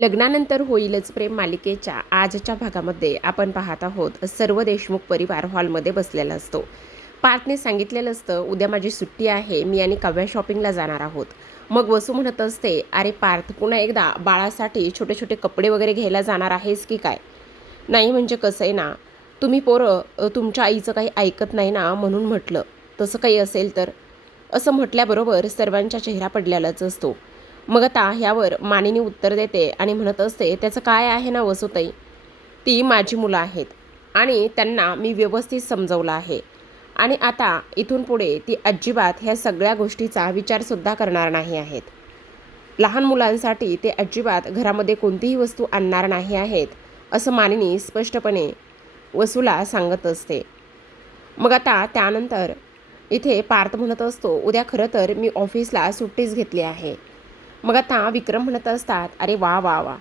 लग्नानंतर होईलच प्रेम मालिकेच्या आजच्या भागामध्ये आपण पाहत आहोत सर्व देशमुख परिवार हॉलमध्ये बसलेला असतो. पार्थने सांगितलेलं असतं, उद्या माझी सुट्टी आहे, मी आणि काव्या शॉपिंगला जाणार आहोत. मग वसू म्हणत असते, अरे पार्थ, पुन्हा एकदा बाळासाठी छोटे छोटे कपडे वगैरे घ्यायला जाणार आहेस की काय? नाही म्हणजे कसं आहे ना, तुम्ही पोरं तुमच्या आईचं काही ऐकत नाही ना, म्हणून म्हटलं. तसं काही असेल तर, असं म्हटल्याबरोबर सर्वांचा चेहरा पडलेलाच असतो. मग आता ह्यावर मानिनी उत्तर देते आणि म्हणत असते, त्याचं काय आहे ना वसुताई, ती माझी मुलं आहेत आणि त्यांना मी व्यवस्थित समजवलं आहे. आणि आता इथून पुढे ती अजिबात ह्या सगळ्या गोष्टीचा विचारसुद्धा करणार नाही आहेत. लहान मुलांसाठी ते अजिबात घरामध्ये कोणतीही वस्तू आणणार नाही आहेत, असं मानिनी स्पष्टपणे वसूला सांगत असते. मग आता त्यानंतर इथे पार्थ म्हणत असतो, उद्या खरं तर मी ऑफिसला सुट्टीच घेतली आहे. मग आता विक्रम म्हणत असतात, अरे वा वा वा,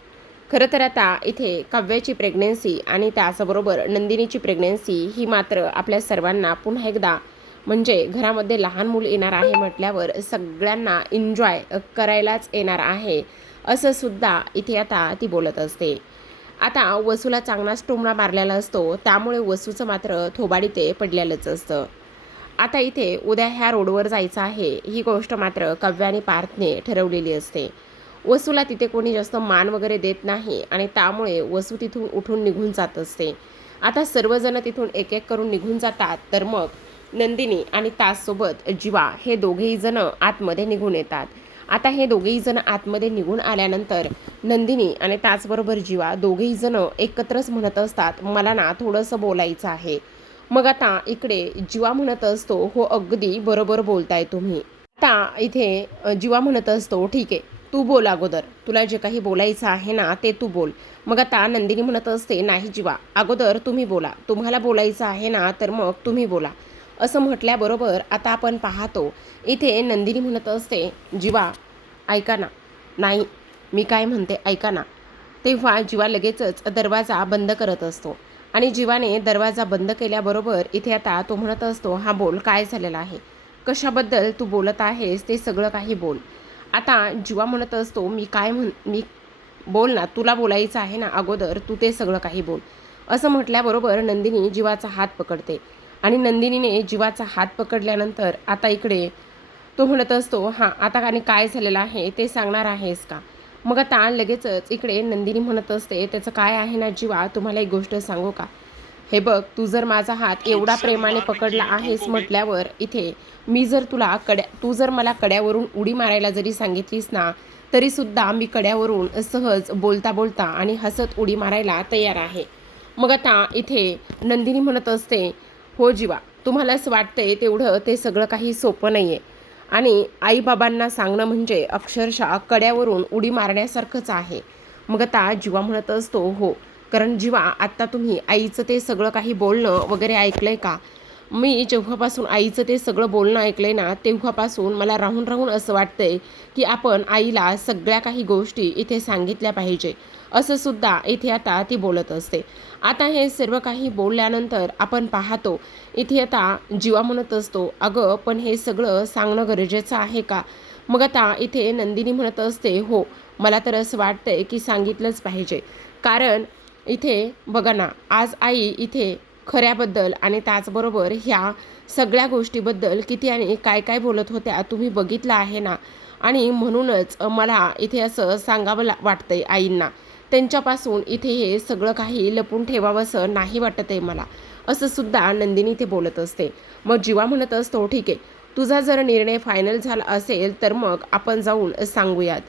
खरं तर आता इथे काव्याची प्रेग्नेन्सी आणि त्याचबरोबर नंदिनीची प्रेग्नेन्सी ही मात्र आपल्या सर्वांना पुन्हा एकदा म्हणजे घरामध्ये लहान मूल येणार आहे म्हटल्यावर सगळ्यांना एन्जॉय करायलाच येणार आहे, असं सुद्धा इथे आता ती बोलत असते. आता वसूला चांगलाच टोमणा मारलेला असतो, त्यामुळे वसूचं मात्र थोबाडी ते पडलेलंच असतं. आता इथे उद्या ह्या रोडवर जायचं आहे, ही गोष्ट मात्र काव्या आणि पार्थने ठरवलेली असते. वसूला तिथे कोणी जास्त मान वगैरे देत नाही आणि त्यामुळे वसू तिथून उठून निघून जात असते. आता सर्वजण तिथून एक एक करून निघून जातात, तर मग नंदिनी आणि ताससोबत जीवा हे दोघेही जण आतमध्ये निघून येतात. आता हे दोघेही जण आतमध्ये निघून आल्यानंतर नंदिनी आणि त्याचबरोबर जीवा दोघेही जण एकत्रच म्हणत असतात, मला ना थोडंसं बोलायचं आहे. मग आता इकडे जीवा म्हणत असतो, हो अगदी बरोबर बोलताय तुम्ही. आता इथे जीवा म्हणत असतो, ठीक आहे, तू बोल अगोदर, तुला जे काही बोलायचं आहे ना ते तू बोल. मग आता नंदिनी म्हणत असते, नाही जीवा, अगोदर तुम्ही बोला, तुम्हाला बोलायचं आहे ना तर मग तुम्ही बोला. असं म्हटल्याबरोबर आता आपण पाहतो इथे नंदिनी म्हणत असते, जीवा ऐका ना, नाही मी काय म्हणते ऐका ना. तेव्हा जीवा लगेचच दरवाजा बंद करत असतो आणि जीवाने दरवाजा बंद केल्याबरोबर इथे आता तो म्हणत असतो, हा बोल, काय झालेलं आहे, कशाबद्दल तू बोलत आहेस ते सगळं काही बोल. आता जीवा म्हणत असतो, मी बोल ना, तुला बोलायचं आहे ना अगोदर, तू ते सगळं काही बोल. असं म्हटल्याबरोबर नंदिनी जीवाचा हात पकडते आणि नंदिनीने जीवाचा हात पकडल्यानंतर आता इकडे तो म्हणत असतो, हां आता आणि काय झालेलं आहे ते सांगणार आहेस का? मग आता लगेचच इकडे नंदिनी म्हणत असते, त्याचं काय आहे ना जीवा, तुम्हाला एक गोष्ट सांगू का? हे बघ, तू जर माझा हात एवढा प्रेमाने पकडला आहेस म्हटल्यावर इथे तू जर मला कड्यावरून उडी मारायला जरी सांगितलीस ना तरीसुद्धा मी कड्यावरून सहज बोलता बोलता आणि हसत उडी मारायला तयार आहे. मग आता इथे नंदिनी म्हणत असते, हो जीवा, तुम्हाला असं वाटतंय तेवढं ते सगळं काही सोपं नाही आहे आणि आईबाबांना सांगणं म्हणजे अक्षरशः कड्यावरून उडी मारण्यासारखंच आहे. मग आता जीवा म्हणत असतो, हो, कारण जीवा आत्ता तुम्ही आईचं ते सगळं काही बोलणं वगैरे ऐकलं आहे का? मी जेव्हापासून आईचं ते सगळं बोलणं ऐकलं आहे ना तेव्हापासून मला राहून राहून असं वाटतंय की आपण आईला सगळ्या काही गोष्टी इथे सांगितल्या पाहिजे, असं सुद्धा इथे आता ती बोलत असते. आता हे सर्व काही बोलल्यानंतर आपण पाहतो इथे आता जीवा म्हणत असतो, अगं पण हे सगळं सांगणं गरजेचं आहे का? मग आता इथे नंदिनी म्हणत असते, हो, मला तर असं वाटतंय की सांगितलंच पाहिजे. कारण इथे बघा ना, आज आई इथे खऱ्याबद्दल आणि त्याचबरोबर ह्या सगळ्या गोष्टीबद्दल किती आणि काय काय बोलत होत्या तुम्ही बघितलं आहे ना. आणि म्हणूनच मला इथे असं सांगावं वाटतंय आईंना, त्यांच्यापासून इथे हे सगळं काही लपून ठेवावंसं नाही वाटत आहे मला, असं सुद्धा नंदिनी इथे बोलत असते. मग जीवा म्हणत असतो, ठीक आहे, तुझा जर निर्णय फायनल झाला असेल तर मग आपण जाऊन सांगूयात.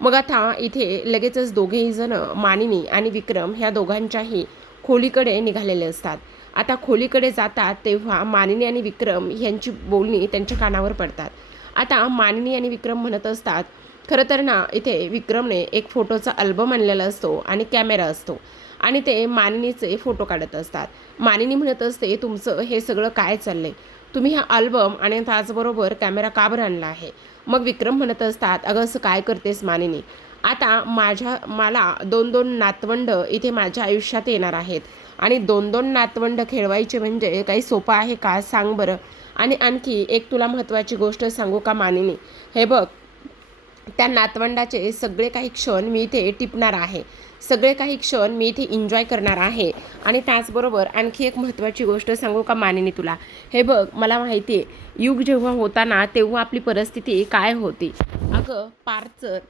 मग आता इथे लगेचच दोघेही जण मानिनी आणि विक्रम ह्या दोघांच्याही खोलीकडे निघालेले असतात. आता खोलीकडे जातात तेव्हा मानिनी आणि विक्रम यांची बोलणी त्यांच्या कानावर पडतात. आता मानिनी आणि विक्रम म्हणत असतात, खरं तर ना इथे विक्रमने एक फोटोचा अल्बम आणलेला असतो आणि कॅमेरा असतो आणि ते मानिनीचे फोटो काढत असतात. मानिनी म्हणत असते, तुमचं हे सगळं काय चाललंय, तुम्ही हा अल्बम आणि त्याचबरोबर कॅमेरा का बरं आणला आहे? मग विक्रम म्हणत असतात, अगं असं काय करतेस मानिनी, आता मला 2-2 नातवंड इथे माझ्या आयुष्यात येणार आहेत आणि 2-2 नातवंड खेळवायचे म्हणजे काही सोपं आहे का, सांग बरं. आणि आणखी एक तुला महत्त्वाची गोष्ट सांगू का मानिनी, हे बघ, त्या नातवंडाचे सगळे काही क्षण मी इथे टिपणार आहे, सगळे काही क्षण मी इथे एन्जॉय करणार आहे. आणि त्याचबरोबर आणखी एक महत्त्वाची गोष्ट सांगू का मानिनी तुला? हे बघ, मला माहिती आहे युग जेव्हा होता ना तेव्हा आपली परिस्थिती काय होती. अगं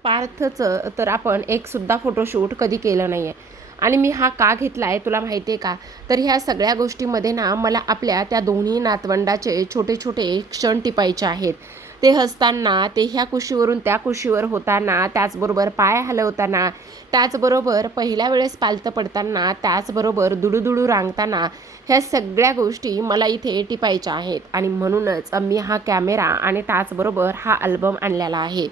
पार्थचं तर आपण एकसुद्धा फोटोशूट कधी केलं नाही आहे. आणि मी हा का घेतला आहे तुला माहिती आहे का? तर ह्या सगळ्या गोष्टीमध्ये ना मला आपल्या त्या दोन्ही नातवंडाचे छोटे छोटे क्षण टिपायचे आहेत. ते हसताना, ते ह्या कुशीवरून त्या कुशीवर होताना, त्याचबरोबर पाय हलवताना, त्याचबरोबर पहिल्या वेळेस पालतं पडताना, त्याचबरोबर दुडूदुडू रांगताना, ह्या सगळ्या गोष्टी मला इथे टिपायच्या आहेत. आणि म्हणूनच मी हा कॅमेरा आणि त्याचबरोबर हा अल्बम आणलेला आहे.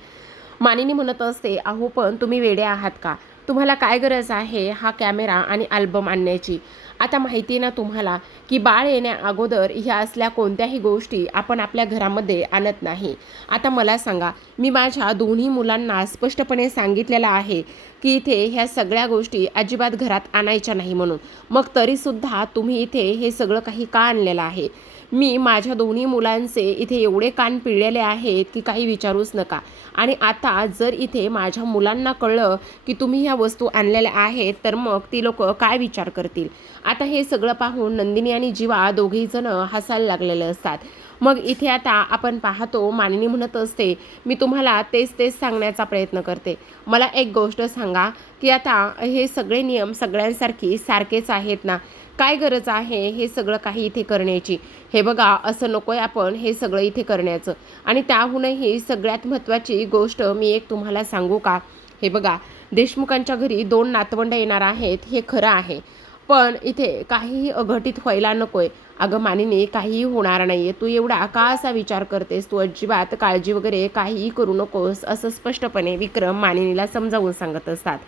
मानिनी म्हणत असते, अहो पण तुम्ही वेडे आहात का? तुम्हाला काय गरज आहे हा कॅमेरा आणि अल्बम आणण्याची? आता माहिती आहे ना तुम्हाला की बाळ येण्या अगोदर ह्या असल्या कोणत्याही गोष्टी आपण आपल्या घरामध्ये आणत नाही. आता मला सांगा, मी माझ्या दोन्ही मुलांना स्पष्टपणे सांगितलेलं आहे की इथे ह्या सगळ्या गोष्टी अजिबात घरात आणायच्या नाही म्हणून. मग तरीसुद्धा तुम्ही इथे हे सगळं काही का आणलेलं आहे? मी माझ्या दोन्ही मुलांचे इथे एवढे कान पिळलेले आहेत की काही विचारूच नका. आणि आता जर इथे माझ्या मुलांना कळलं की तुम्ही ह्या वस्तू आणलेल्या आहेत तर मग ती लोक काय विचार करतील? आता हे सगळं पाहून नंदिनी आणि जीवा दोघेही जण हसायला लागलेले असतात. मग इथे आता आपण पाहतो मानिनी म्हणत असते, मी तुम्हाला तेच तेच सांगण्याचा प्रयत्न करते. मला एक गोष्ट सांगा की आता हे सगळे नियम सगळ्यांसारखी सारखेच आहेत ना? काय गरज आहे हे सगळं काही इथे करण्याची? हे बघा, असं नको आहे आपण हे सगळं इथे करण्याचं. आणि त्याहूनही सगळ्यात महत्त्वाची गोष्ट मी एक तुम्हाला सांगू का? हे बघा, देशमुखांच्या घरी 2 नातवंड येणार आहेत हे खरं आहे, पण इथे काहीही अघटित व्हायला नको आहे. अगं मानिनी, काहीही होणार नाही आहे. तू एवढा का असा विचार करतेस? तू अजिबात काळजी वगैरे काहीही करू नकोस, असं स्पष्टपणे विक्रम मानिनीला समजावून सांगत असतात.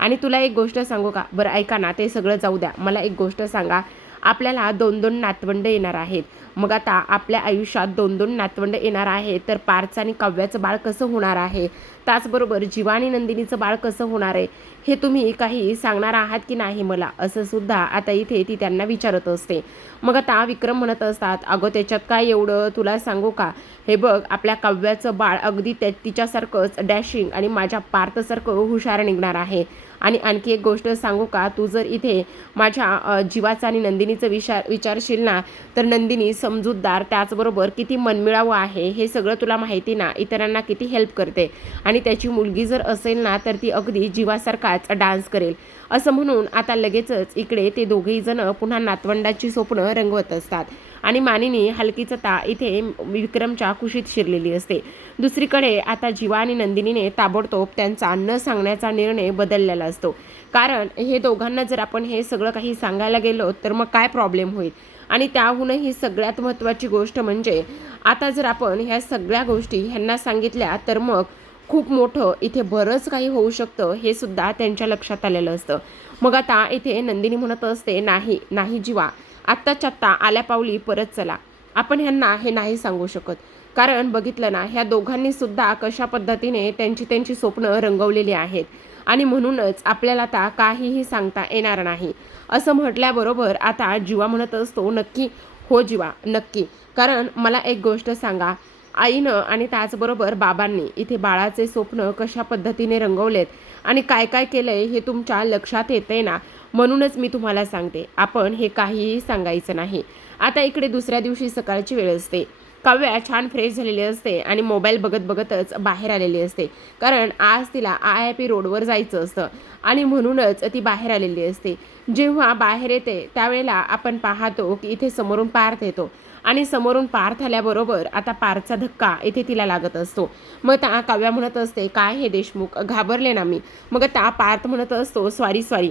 आणि तुला एक गोष्ट सांगू का? बरं ऐका ना, ते सगळं जाऊ द्या. मला एक गोष्ट सांगा, आपल्याला 2-2 नातवंड येणार आहेत. मग आता आपल्या आयुष्यात 2-2 नातवंड येणार आहेत तर पार्थचं आणि काव्याचं बाळ कसं होणार आहे? त्याचबरोबर जीवा आणि नंदिनीचं बाळ कसं होणार आहे? हे तुम्ही काही सांगणार आहात की नाही मला? असं सुद्धा आता इथे ती त्यांना विचारत असते. मग आता विक्रम म्हणत असतात, अगं त्याच्यात काय एवढं, तुला सांगू का? हे बघ, आपल्या काव्याचं बाळ अगदी तिच्यासारखंच डॅशिंग आणि माझ्या पार्थसारखं हुशार निघणार आहे. आणि आणखी एक गोष्ट सांगू का? तू जर इथे माझ्या जीवाचा आणि नंदिनीचं विचारशील ना, तर नंदिनी समजूतदार, त्याचबरोबर किती मनमिळावू आहे हे सगळं तुला माहिती ना, इतरांना किती हेल्प करते. आणि त्याची मुलगी जर असेल ना तर ती अगदी जीवासारखाच डान्स करेल. असं म्हणून आता लगेचच इकडे ते दोघेही जण पुन्हा नातवंडाची स्वप्न रंगवत असतात. आणि मानिनी हलकीच आता इथे विक्रमच्या कुशीत शिरलेली असते. दुसरीकडे आता जीवा आणि नंदिनीने ताबडतोब त्यांचा न सांगण्याचा निर्णय बदललेला असतो. कारण हे दोघांना जर आपण हे सगळं काही सांगायला गेलो तर मग काय प्रॉब्लेम होईल? आणि त्याहूनही सगळ्यात महत्त्वाची गोष्ट म्हणजे आता जर आपण ह्या सगळ्या गोष्टी ह्यांना सांगितल्या तर मग खूप मोठं इथे बरंच काही होऊ शकतं हे सुद्धा त्यांच्या लक्षात आलेलं असतं. मग आता इथे नंदिनी म्हणत असते, नाही नाही जीवा, आत्ताच्या आत्ता आल्या पावली परत चला. आपण ह्यांना हे नाही सांगू शकत. कारण बघितलं ना, ह्या दोघांनी सुद्धा कशा पद्धतीने त्यांची त्यांची स्वप्न रंगवलेली आहेत. आणि म्हणूनच आपल्याला आता काहीही सांगता येणार नाही. असं म्हटल्याबरोबर आता जीवा म्हणत असतो, नक्की? हो जीवा, नक्की. कारण मला एक गोष्ट सांगा, आईनं आणि त्याचबरोबर बाबांनी इथे बाळाचे स्वप्न कशा पद्धतीने रंगवलेत आणि काय काय केलंय हे तुमच्या लक्षात येतंय ना, म्हणूनच मी तुम्हाला सांगते, आपण हे काहीही सांगायचं नाही. आता इकडे दुसऱ्या दिवशी सकाळची वेळ असते. काव्या छान फ्रेश झालेली असते आणि मोबाईल बघत बघतच बाहेर आलेली असते. कारण आज तिला IIP रोडवर जायचं असतं आणि म्हणूनच ती बाहेर आलेली असते. जेव्हा बाहेर येते त्यावेळेला आपण पाहतो की इथे समोरून पार्थ येतो आणि समोरून पार्थ आल्याबरोबर आता पार्थचा धक्का इथे तिला लागत असतो. मग त्या काव्या म्हणत असते, काय हे देशमुख, घाबरले ना मी? मग त्या पार्थ म्हणत असतो, सॉरी सॉरी,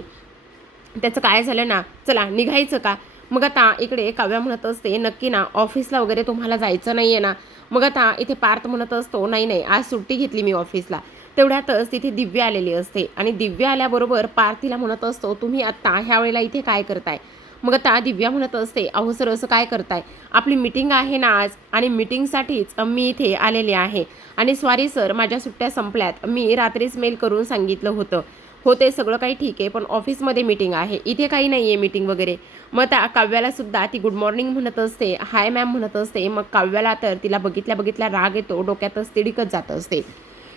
त्याचं काय झालं ना, चला निघायचं का? मग आता इकडे काव्या म्हणत असते, नक्की ना, ऑफिसला वगैरे तुम्हाला जायचं नाही आहे ना? मग आता इथे पार्थ म्हणत असतो, नाही नाही, आज सुट्टी घेतली मी ऑफिसला. तेवढ्यातच तिथे दिव्या आलेली असते आणि दिव्या आल्याबरोबर पार्थ तिला म्हणत असतो, तुम्ही आत्ता ह्या वेळेला इथे काय करताय? मग आता दिव्या म्हणत असते, अहो सर, असं काय करताय? आपली मीटिंग आहे ना आज, आणि मीटिंगसाठीच मी इथे आलेले आहे. आणि सॉरी सर, माझ्या सुट्ट्या संपल्यात. मी रात्रीच मेल करून सांगितलं होतं. हो, ते सगळं काही ठीक आहे, पण ऑफिसमध्ये मीटिंग आहे, इथे काही नाही आहे मीटिंग वगैरे. मग त्या काव्याला सुद्धा ती गुड मॉर्निंग म्हणत असते, हाय मॅम म्हणत असते. मग काव्याला तर तिला बघितल्या बघितल्या राग येतो, डोक्यातच तिडकत जात असते.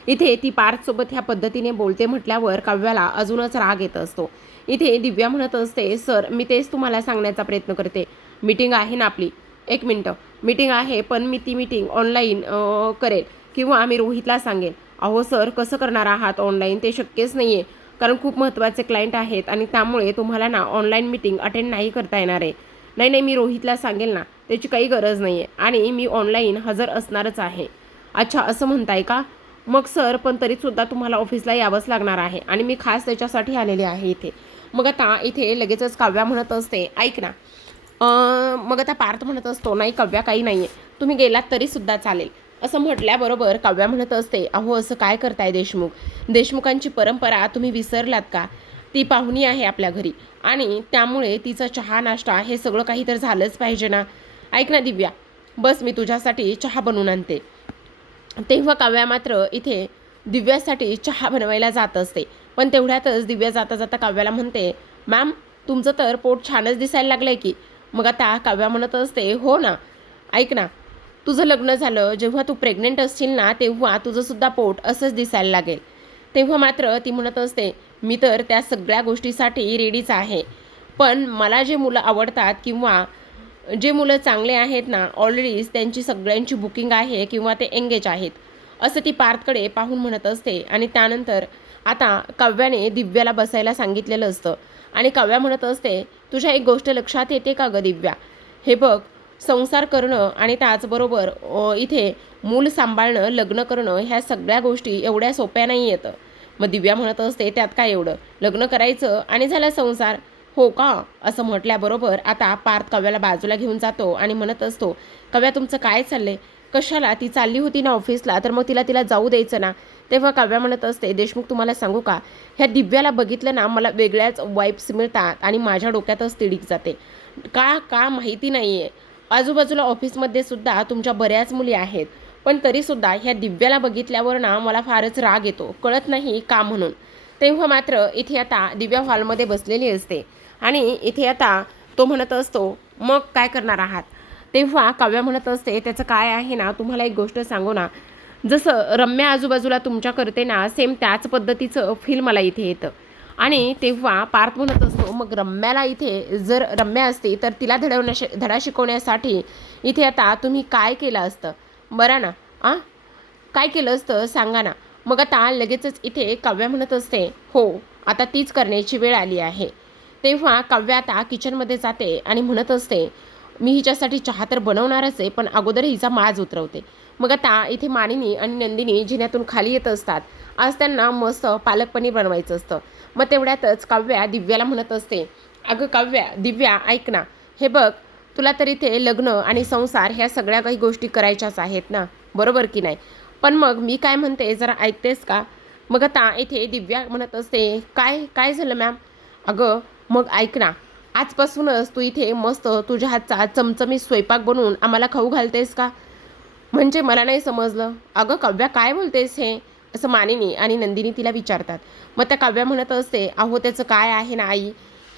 इथे ती पार्थसोबत ह्या पद्धतीने बोलते म्हटल्यावर काव्याला अजूनच राग येत असतो. इथे दिव्या म्हणत असते, सर मी तेच तुम्हाला सांगण्याचा प्रयत्न करते. मीटिंग आहे ना आपली, एक मिनटं, मीटिंग आहे पण मी ती मीटिंग ऑनलाईन करेल किंवा मी रोहितला सांगेन. अहो सर कसं करणार आहात ऑनलाईन, ते शक्यच नाही आहे, कारण खूप महत्त्वाचे क्लायंट आहेत आणि त्यामुळे तुम्हाला ना ऑनलाईन मीटिंग अटेंड नाही करता येणार आहे. नाही नाही, मी रोहितला सांगेल ना, त्याची काही गरज नाही आहे आणि मी ऑनलाईन हजर असणारच आहे. अच्छा असं म्हणताय का? मग सर पण तरीसुद्धा तुम्हाला ऑफिसला यावंच लागणार आहे आणि मी खास त्याच्यासाठी आलेले आहे इथे. मग आता इथे लगेचच काव्या म्हणत असते, ऐक ना. मग आता पार्थ म्हणत असतो, नाही काव्या काही नाही आहे, तुम्ही गेलात तरीसुद्धा चालेल. असं म्हटल्याबरोबर काव्या म्हणत असते, अहो असं काय करताय देशमुख, देशमुखांची परंपरा तुम्ही विसरलात का? ती पाहुणी आहे आपल्या घरी आणि त्यामुळे तिचा चहा नाश्ता हे सगळं काही तर झालंच पाहिजे ना. ऐक ना दिव्या, बस मी तुझ्यासाठी चहा बनवून आणते. तेव्हा काव्या मात्र इथे दिव्यासाठी चहा बनवायला जात असते. पण तेवढ्यातच दिव्या जाता जाता काव्याला म्हणते, मॅम तुमचं तर पोट छानच दिसायला लागलंय की. मग आता काव्या म्हणत असते, हो ना, ऐक ना, तुझं लग्न झालं जेव्हा तू प्रेग्नेंट असशील ना तेव्हा तुझंसुद्धा पोट असंच दिसायला लागेल. तेव्हा मात्र ती म्हणत असते, मी तर त्या सगळ्या गोष्टीसाठी रेडीच आहे. पण मला जे मुलं आवडतात किंवा जे मुलं चांगले आहेत ना ऑलरेडीच त्यांची सगळ्यांची बुकिंग आहे किंवा ते एंगेज आहेत, असं ती पार्थकडे पाहून म्हणत असते. आणि त्यानंतर आता काव्याने दिव्याला बसायला सांगितलेलं असतं आणि काव्या म्हणत असते, तुझ्या एक गोष्ट लक्षात येते का गं दिव्या? हे बघ, संसार करणं आणि त्याचबरोबर इथे मूल सांभाळणं, लग्न करणं ह्या सगळ्या गोष्टी एवढ्या सोप्या नाही येतं. मग दिव्या म्हणत असते, त्यात काय एवढं, लग्न करायचं आणि झाला संसार. हो का? असं म्हटल्याबरोबर आता पार्थ काव्याला बाजूला घेऊन जातो आणि म्हणत असतो, काव्या तुमचं काय चाललंय? कशाला? ती चालली होती ना ऑफिसला, तर मग तिला तिला जाऊ द्यायचं ना. तेव्हा काव्या म्हणत असते, देशमुख तुम्हाला सांगू का, ह्या दिव्याला बघितलं ना मला वेगळ्याच वाईब्स मिळतात आणि माझ्या डोक्यातच तिडीक जाते. का का माहिती नाही आहे. आजूबाजूला ऑफिसमध्ये सुद्धा तुमच्या बऱ्याच मुली आहेत, पण तरीसुद्धा ह्या दिव्याला बघितल्यावर ना मला फारच राग येतो, कळत नाही का म्हणून. तेव्हा मात्र इथे आता दिव्या हॉलमध्ये बसलेली असते आणि इथे आता तो म्हणत असतो, मग काय करणार आहात? तेव्हा काव्या म्हणत असते, त्याचं काय आहे ना, तुम्हाला एक गोष्ट सांगू ना, जसं रम्या आजूबाजूला तुमच्या करते ना सेम त्याच पद्धतीचं फील मला इथे येतं. आणि तेव्हा पार्थ म्हणत असतो, मग रम्याला इथे जर रम्या असती तर तिला धडा शिकवण्यासाठी इथे आता तुम्ही काय केलं असतं बरं ना? काय केलं असतं सांगा ना. मग आता लगेचच इथे काव्या म्हणत असते, हो आता तीच करण्याची वेळ आली आहे. तेव्हा काव्या आता किचनमध्ये जाते आणि म्हणत असते, मी हिच्यासाठी चहा तर बनवणारच आहे, पण अगोदर हिचा माज उतरवते. मग आता इथे मानिनी आणि नंदिनी जिन्यातून खाली येत असतात. आज त्यांना मस्त पालक पनीर बनवायचं असतं. मग तेवढ्यातच काव्या दिव्याला म्हणत असते, अगं काव्या, दिव्या ऐक ना, हे बघ, तुला तर इथे लग्न आणि संसार ह्या सगळ्या काही गोष्टी करायच्याच आहेत ना, बरोबर की नाही? पण मग मी काय म्हणते जरा ऐकतेस का? मग आता इथे दिव्या म्हणत असते, काय काय झालं मॅम? अगं मग ऐक ना, आजपासूनच तू इथे मस्त तुझ्या हातचा चमचमीत स्वयंपाक बनवून आम्हाला खाऊ घालतेस का? म्हणजे मला नाही समजलं. अगं काव्या काय बोलतेस हे? असं मानिनी आणि नंदिनी तिला विचारतात. मग त्या काव्या म्हणत असते, अहो त्याचं काय आहे ना आई,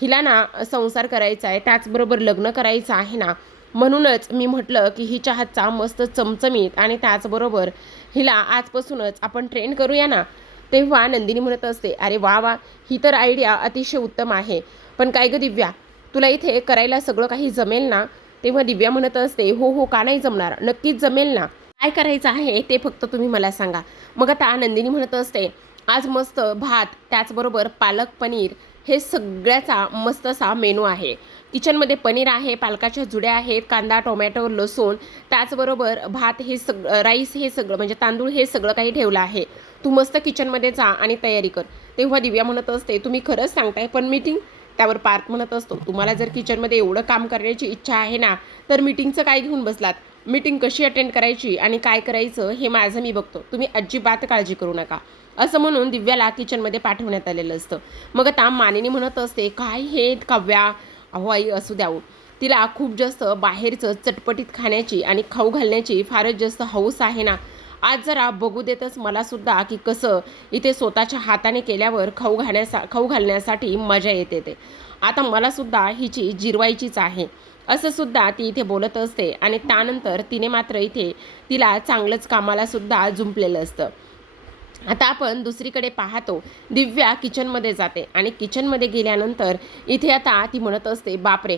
हिला ना संसार करायचा आहे, त्याचबरोबर लग्न करायचं आहे ना, म्हणूनच मी म्हटलं की हिच्या हातचा मस्त चमचमीत आणि त्याचबरोबर हिला आजपासूनच आपण ट्रेन करूया ना. तेव्हा नंदिनी म्हणत असते, अरे वा वा, ही तर आयडिया अतिशय उत्तम आहे. पण काय गं दिव्या, तुला इथे करायला सगळं काही जमेल ना? तेव्हा दिव्या म्हणत असते, हो हो का नाही जमणार, नक्कीच जमेल ना. काय करायचं आहे ते फक्त तुम्ही मला सांगा. मग आता नंदिनी म्हणत असते, आज मस्त भात त्याचबरोबर पालक पनीर हे सगळ्याचा मस्त असा मेनू आहे. किचनमध्ये पनीर आहे, पालकाच्या जुड्या आहेत, कांदा टोमॅटो लसूण त्याचबरोबर भात हे राईस हे सगळं म्हणजे तांदूळ हे सगळं काही ठेवलं आहे. तू मस्त किचनमध्ये जा आणि तयारी कर. तेव्हा दिव्या म्हणत असते, तुम्ही खरंच सांगताय पण मीटिंग? त्यावर पार्थ म्हणत असतो, तुम्हाला जर किचनमध्ये एवढं काम करण्याची इच्छा आहे ना, तर मीटिंगचं काय घेऊन बसलात? मीटिंग कशी अटेंड करायची आणि काय करायचं हे माझं मी बघतो, तुम्ही अजिबात काळजी करू नका. असं म्हणून दिव्याला किचनमध्ये पाठवण्यात आलेलं असतं. मग आता मानिनी म्हणत असते, काय हे काव्या, अहो आई असू द्यावं, तिला खूप जास्त बाहेरचं चटपटीत खाण्याची आणि खाऊ घालण्याची फारच जास्त हौस आहे ना. आज जरा बघू देतच मला सुद्धा की कसं इथे स्वतःच्या हाताने केल्यावर खाऊ घालण्यासाठी मजा येते ते. आता मला सुद्धा हिची जिरवायचीच आहे, असं सुद्धा ती इथे बोलत असते. आणि त्यानंतर तिने मात्र इथे तिला चांगलंच कामाला सुद्धा जुंपलेलं असतं. आता आपण दुसरीकडे पाहतो, दिव्या किचनमध्ये जाते आणि किचनमध्ये गेल्यानंतर इथे आता ती म्हणत असते, बापरे,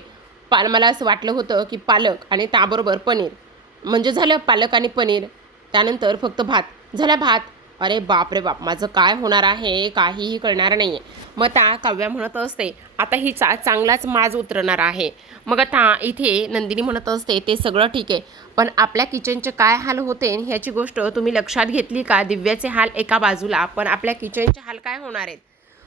मला असं वाटलं होतं की पालक आणि त्याबरोबर पनीर, म्हणजे झालं पालक आणि पनीर, त्यानंतर फक्त भात झाला भात. अरे बाप रे बाप, माझं काय होणार आहे काहीही कळणार नाही आहे. मग आता काव्या म्हणत असते, आता हिचा चांगलाच माज उतरणार आहे. मग आता इथे नंदिनी म्हणत असते, ते सगळं ठीक आहे, पण आपल्या किचनचे काय हाल होते ह्याची गोष्ट तुम्ही लक्षात घेतली का? दिव्याचे हाल एका बाजूला, पण आपल्या किचनचे हाल काय होणार आहेत?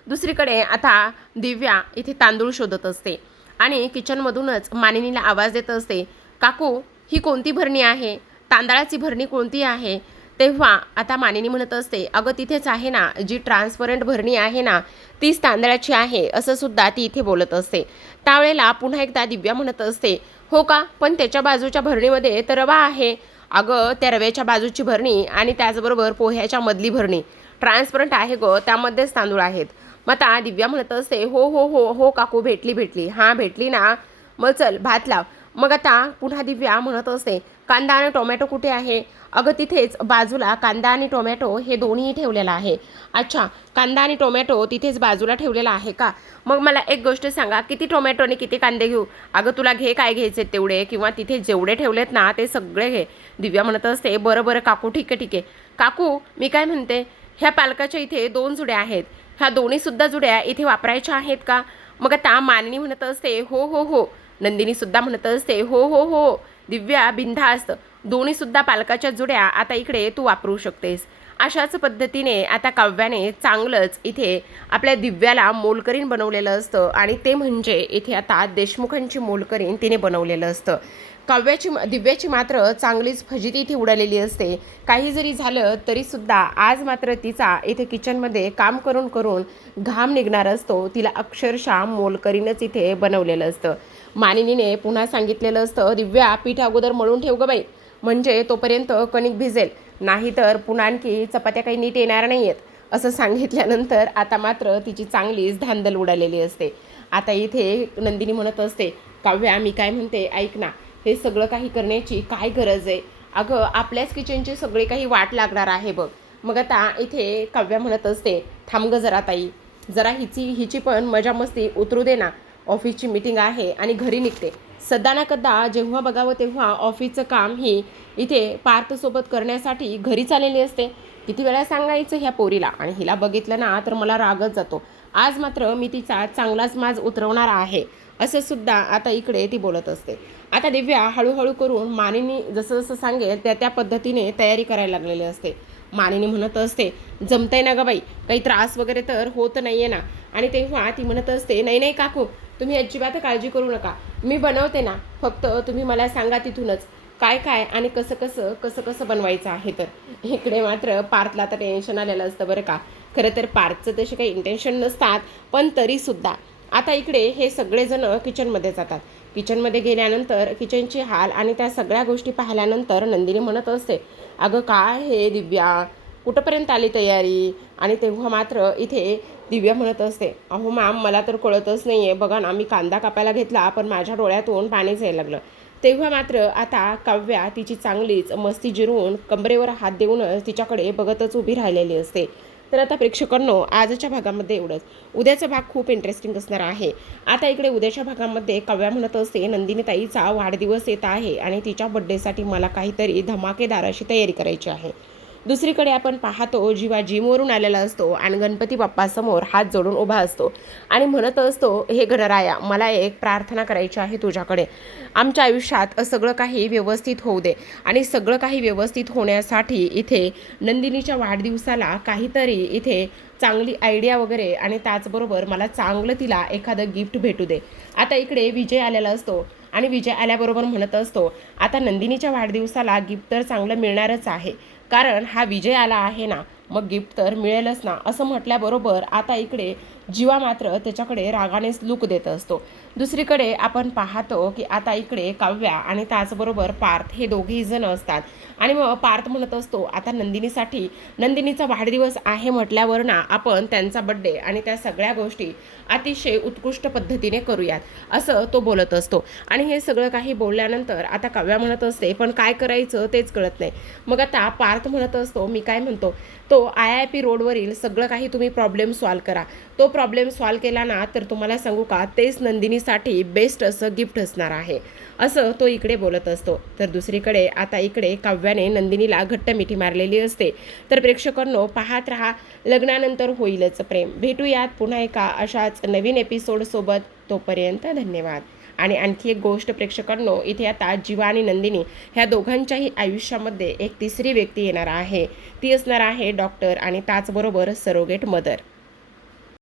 दुसरीकडे आता दिव्या इथे तांदूळ शोधत असते आणि किचनमधूनच मानिनीला आवाज देत असते, काकू ही कोणती भरणी आहे, तांदळाची भरणी कोणती आहे? तेव्हा आता मानिनी म्हणत असते, अगं तिथेच आहे ना, जी ट्रान्सपरंट भरणी आहे ना, तीच तांदळाची आहे, असं सुद्धा ती इथे बोलत असते. त्यावेळेला पुन्हा एकदा दिव्या म्हणत असते, हो का, पण त्याच्या बाजूच्या भरणीमध्ये तर रवा आहे. अगं त्या रव्याच्या बाजूची भरणी आणि त्याचबरोबर पोह्याच्या मधली भरणी ट्रान्सपरंट आहे गं, त्यामध्येच तांदूळ आहेत. मग आता दिव्या म्हणत असते, हो हो हो हो काकू, भेटली हां भेटली ना, मग चल भात लाव. मग आता पुन्हा दिव्या म्हणत असते, कांदा आणि टोमॅटो कुठे आहे? अगं तिथेच बाजूला कांदा आणि टोमॅटो हे दोन्ही ठेवलेलं आहे. अच्छा, कांदा आणि टोमॅटो तिथेच बाजूला ठेवलेला आहे का? मग मला एक गोष्ट सांगा, किती टोमॅटो आणि किती कांदे घेऊ? अगं तुला घे काय घ्यायचे तेवढे, किंवा तिथे जेवढे ठेवलेत ना ते सगळे घे. दिव्या म्हणत असते, बरं बरं काकू, ठीक आहे ठीक आहे. काकू मी काय म्हणते, ह्या पालकाच्या इथे 2 जुड्या आहेत, ह्या दोन्हीसुद्धा जुड्या इथे वापरायच्या आहेत का? मग आता मानिनी म्हणत असते, हो हो हो. नंदिनीसुद्धा म्हणत असते, हो हो हो दिव्या, बिनधास्त दोन्हीसुद्धा पालकाच्या जुड्या आता इकडे तू वापरू शकतेस. अशाच पद्धतीने आता काव्याने चांगलंच इथे आपल्या दिव्याला मोलकरीण बनवलेलं असतं आणि ते म्हणजे इथे आता देशमुखांची मोलकरीण तिने बनवलेलं असतं. दिव्याची मात्र चांगलीच फजिती इथे उडालेली असते. काही जरी झालं तरीसुद्धा आज मात्र तिचा इथे किचनमध्ये काम करून करून घाम निघणार असतो. तिला अक्षरशः मोलकरीणच इथे बनवलेलं असतं. मानिनीने पुन्हा सांगितलेलं असतं, दिव्या पीठ अगोदर मळून ठेव गं बाई, म्हणजे तोपर्यंत कणिक भिजेल, नाहीतर पुन्हा आणखी चपात्या काही नीट येणार नाही आहेत. असं सांगितल्यानंतर आता मात्र तिची चांगलीच धांदल उडालेली असते. आता इथे नंदिनी म्हणत असते, काव्या मी काय म्हणते ऐक ना, हे सगळं काही करण्याची काय गरज आहे? अगं आपल्याच किचनची सगळे काही वाट लागणार आहे बघ. मग आता इथे काव्या म्हणत असते, थांब गं जरा ताई, जरा हिची पण मजा मस्ती उतरू दे ना, ऑफिसची मीटिंग आहे आणि घरी निघते. सदा ना कदा जेव्हा बघावं तेव्हा ऑफिसचं काम ही इथे पार्थसोबत करण्यासाठी घरी चाललेली असते. किती वेळा सांगायचं ह्या पोरीला, आणि हिला बघितलं ना तर मला रागच जातो. आज मात्र मी तिचा चांगलाच माज उतरवणार आहे, असं सुद्धा आता इकडे ती बोलत असते. आता दिव्या हळूहळू करून मानिनी जसं जसं सांगेल त्या त्या पद्धतीने तयारी करायला लागलेली असते. मानिनी म्हणत असते, जमतंय ना गं बाई, काही त्रास वगैरे तर होत नाही आहे ना? आणि तेव्हा ती म्हणत असते, नाही नाही काकू, तुम्ही अजिबात काळजी करू नका, मी बनवते ना, फक्त तुम्ही मला सांगा तिथूनच काय काय आणि कसं कसं कसं कसं बनवायचं आहे. तर इकडे मात्र पार्थला तर टेन्शन आलेलं असतं बरं का. खरं तर पार्थचं तसे काही इंटेन्शन नसतात, पण तरीसुद्धा आता इकडे हे सगळेजण किचनमध्ये जातात. किचनमध्ये गेल्यानंतर किचनचे हाल आणि त्या सगळ्या गोष्टी पाहिल्यानंतर नंदिनी म्हणत असते, अगं काय हे दिव्या, कुठंपर्यंत आली तयारी? आणि तेव्हा मात्र इथे दिव्या म्हणत असते, अहो मॅम मला तर कळतच नाही आहे, बघा ना मी कांदा कापायला घेतला पण माझ्या डोळ्यातून पाणीच यायला लागलं. तेव्हा मात्र आता काव्या तिची चांगलीच मस्ती जिरवून कमरेवर हात देऊनच तिच्याकडे बघतच उभी राहिलेली असते. तर आता प्रेक्षकांनो, आजच्या भागामध्ये एवढंच. उद्याचा भाग खूप इंटरेस्टिंग असणार आहे. आता इकडे उद्याच्या भागामध्ये काव्या म्हणत असते, नंदिनी ताईचा वाढदिवस येत आहे आणि तिच्या बड्डेसाठी मला काहीतरी धमाकेदार अशी तयारी करायची आहे. दुसरीकडे आपण पाहतो, जीवा जिमवरून आलेला असतो आणि गणपती बाप्पासमोर हात जोडून उभा असतो आणि म्हणत असतो, हे गणराया, मला एक प्रार्थना करायची आहे तुझ्याकडे. आमच्या आयुष्यात सगळं काही व्यवस्थित होऊ दे, आणि सगळं काही व्यवस्थित होण्यासाठी इथे नंदिनीच्या वाढदिवसाला काहीतरी इथे चांगली आयडिया वगैरे, आणि त्याचबरोबर मला चांगलं तिला एखादं गिफ्ट भेटू दे. आता इकडे विजय आलेला असतो आणि विजय आल्याबरोबर म्हणत असतो, आता नंदिनीच्या वाढदिवसाला गिफ्ट तर चांगलं मिळणारच आहे, कारण हा विजय आला आहे ना, मग गिफ्ट तर मिळेलच ना. असं म्हटल्याबरोबर आता इकडे जीवा मात्र त्याच्याकडे रागानेच लूक देत असतो. दुसरीकडे आपण पाहतो की आता इकडे काव्या आणि त्याचबरोबर पार्थ हे दोघेही जण असतात आणि मग पार्थ म्हणत असतो आता नंदिनीचा वाढदिवस आहे म्हटल्यावर ना आपण त्यांचा बड्डे आणि त्या सगळ्या गोष्टी अतिशय उत्कृष्ट पद्धतीने करूयात असं तो बोलत असतो. आणि हे सगळं काही बोलल्यानंतर आता काव्या म्हणत असते पण काय करायचं तेच कळत नाही. मग आता पार्थ म्हणत असतो मी काय म्हणतो तो IIP रोडवरील सगळं काही तुम्ही प्रॉब्लेम सॉल्व करा. तो प्रॉब्लेम सॉल्व केला ना तर तुम्हाला सांगू का तेच नंदिनीसाठी बेस्ट असं गिफ्ट असणार आहे असं तो इकडे बोलत असतो. तर दुसरीकडे आता इकडे काव्याने नंदिनीला घट्ट मिठी मारलेली असते. तर प्रेक्षकांनो पाहत रहा, लग्नानंतर होईलच प्रेम. भेटूयात पुन्हा एका अशाच नवीन एपिसोडसोबत. तोपर्यंत धन्यवाद. आणि आणखी एक गोष्ट प्रेक्षकांनो, इथे आता जीवा आणि नंदिनी ह्या दोघांच्याही आयुष्यामध्ये एक तिसरी व्यक्ती येणार आहे. ती असणार आहे डॉक्टर आणि त्याचबरोबर सरोगेट मदर.